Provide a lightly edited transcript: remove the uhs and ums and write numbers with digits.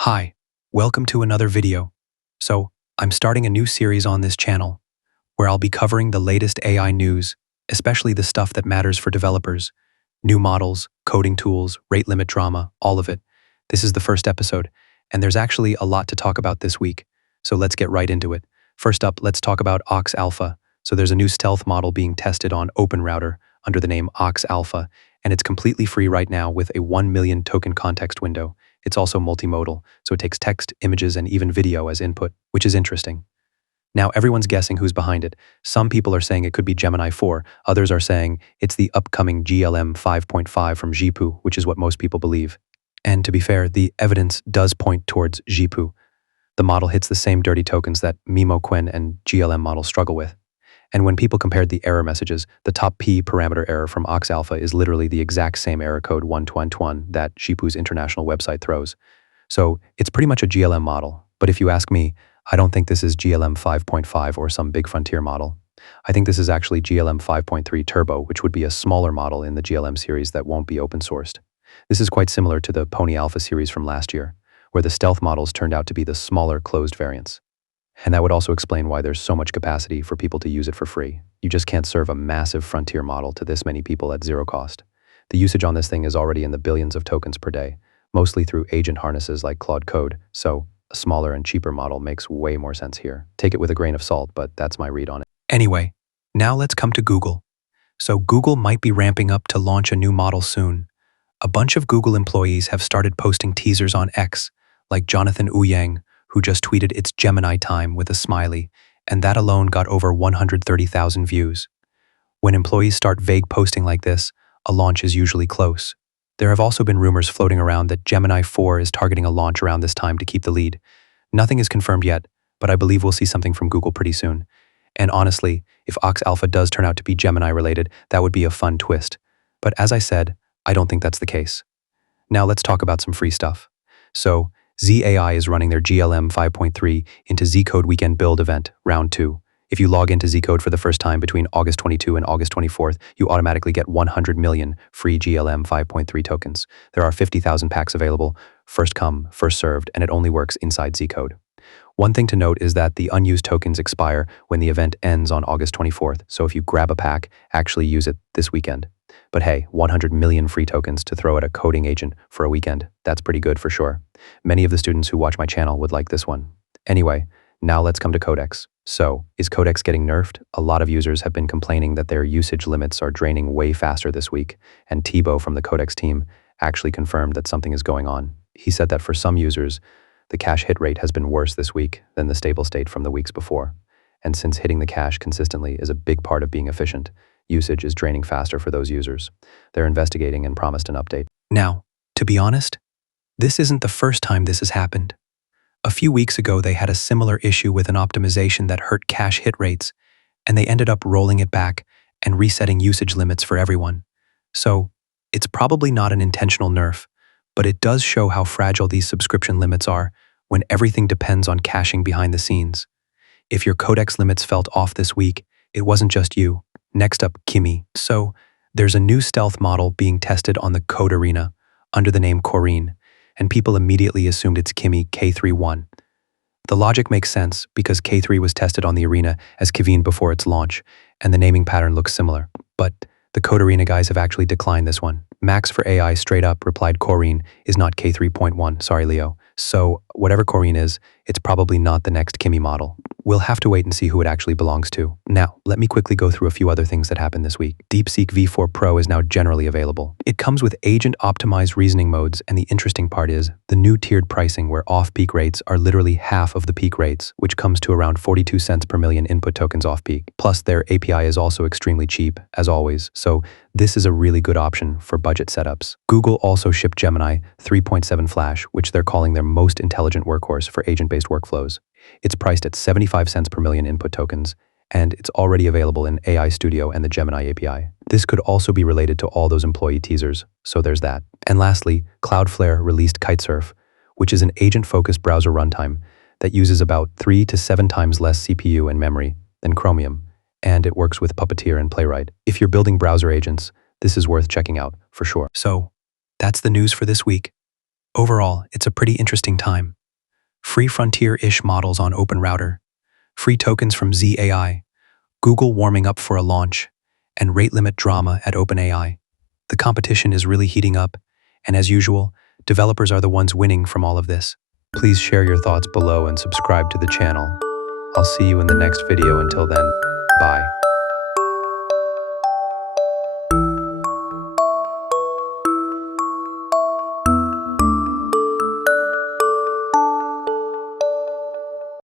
Hi, welcome to another video. I'm starting a new series on this channel where I'll be covering the latest AI news, especially the stuff that matters for developers, new models, coding tools, rate limit drama, all of it. This is the first episode, and there's actually a lot to talk about this week. So let's get right into it. First up, let's talk about Ox Alpha. So there's a new stealth model being tested on OpenRouter under the name Ox Alpha, and it's completely free right now with a 1 million token context window. It's also multimodal, so it takes text, images, and even video as input, which is interesting. Now, everyone's guessing who's behind it. Some people are saying it could be Gemini 4. Others are saying it's the upcoming GLM-5.3 from Zhipu, which is what most people believe. And to be fair, the evidence does point towards Zhipu. The model hits the same dirty tokens that Mimo Quen and GLM models struggle with. And when people compared the error messages, the top P parameter error from Ox Alpha is literally the exact same error code 1.1 that Zhipu's international website throws. So it's pretty much a GLM model. But if you ask me, I don't think this is GLM 5.5 or some big frontier model. I think this is actually GLM 5.3 Turbo, which would be a smaller model in the GLM series that won't be open sourced. This is quite similar to the Pony Alpha series from last year, where the stealth models turned out to be the smaller closed variants. And that would also explain why there's so much capacity for people to use it for free. You just can't serve a massive frontier model to this many people at zero cost. The usage on this thing is already in the billions of tokens per day, mostly through agent harnesses like Claude Code, so a smaller and cheaper model makes way more sense here. Take it with a grain of salt, but that's my read on it. Anyway, now let's come to Google. So Google might be ramping up to launch a new model soon. A bunch of Google employees have started posting teasers on X, like Jonathan Ouyang, who just tweeted it's Gemini time with a smiley, and that alone got over 130,000 views. When employees start vague posting like this, a launch is usually close. There have also been rumors floating around that Gemini 4 is targeting a launch around this time to keep the lead. Nothing is confirmed yet, but I believe we'll see something from Google pretty soon. And honestly, if Ox Alpha does turn out to be Gemini related, that would be a fun twist. But as I said, I don't think that's the case. Now let's talk about some free stuff. So, ZAI is running their GLM 5.3 into ZCode Weekend Build event, round 2. If you log into ZCode for the first time between August 22 and August 24th, you automatically get 100 million free GLM 5.3 tokens. There are 50,000 packs available, first come, first served, and it only works inside ZCode. One thing to note is that the unused tokens expire when the event ends on August 24th, so if you grab a pack, actually use it this weekend. But hey, 100 million free tokens to throw at a coding agent for a weekend. That's pretty good for sure. Many of the students who watch my channel would like this one. Anyway, now let's come to Codex. So, is Codex getting nerfed? A lot of users have been complaining that their usage limits are draining way faster this week, and Thibaut from the Codex team actually confirmed that something is going on. He said that for some users, the cache hit rate has been worse this week than the stable state from the weeks before. And since hitting the cache consistently is a big part of being efficient, usage is draining faster for those users. They're investigating and promised an update. Now, to be honest, this isn't the first time this has happened. A few weeks ago, they had a similar issue with an optimization that hurt cache hit rates, and they ended up rolling it back and resetting usage limits for everyone. So, it's probably not an intentional nerf, but it does show how fragile these subscription limits are when everything depends on caching behind the scenes. If your Codex limits felt off this week, it wasn't just you. Next up, Kimmy. So, there's a new stealth model being tested on the code arena under the name Korrine, and people immediately assumed it's Kimi K3.1. The logic makes sense because K3 was tested on the arena as Kevin before its launch, and the naming pattern looks similar. But the code arena guys have actually declined this one. Max for AI straight up replied Korrine is not K3.1, sorry Leo. So whatever Korrine is, it's probably not the next Kimmy model. We'll have to wait and see who it actually belongs to. Now, let me quickly go through a few other things that happened this week. DeepSeek V4 Pro is now generally available. It comes with agent-optimized reasoning modes, and the interesting part is the new tiered pricing where off-peak rates are literally half of the peak rates, which comes to around 42 cents per million input tokens off-peak. Plus, their API is also extremely cheap, as always, so this is a really good option for budget setups. Google also shipped Gemini 3.7 Flash, which they're calling their most intelligent workhorse for agent-based workflows. It's priced at 75 cents per million input tokens, and it's already available in AI Studio and the Gemini API. This could also be related to all those employee teasers, so there's that. And lastly, Cloudflare released Kitesurf, which is an agent-focused browser runtime that uses about 3 to 7 times less CPU and memory than Chromium, and it works with Puppeteer and Playwright. If you're building browser agents, this is worth checking out for sure. So, that's the news for this week. Overall, it's a pretty interesting time. Free frontier-ish models on OpenRouter, free tokens from ZAI, Google warming up for a launch, and rate limit drama at OpenAI. The competition is really heating up, and as usual, developers are the ones winning from all of this. Please share your thoughts below and subscribe to the channel. I'll see you in the next video. Until then, bye.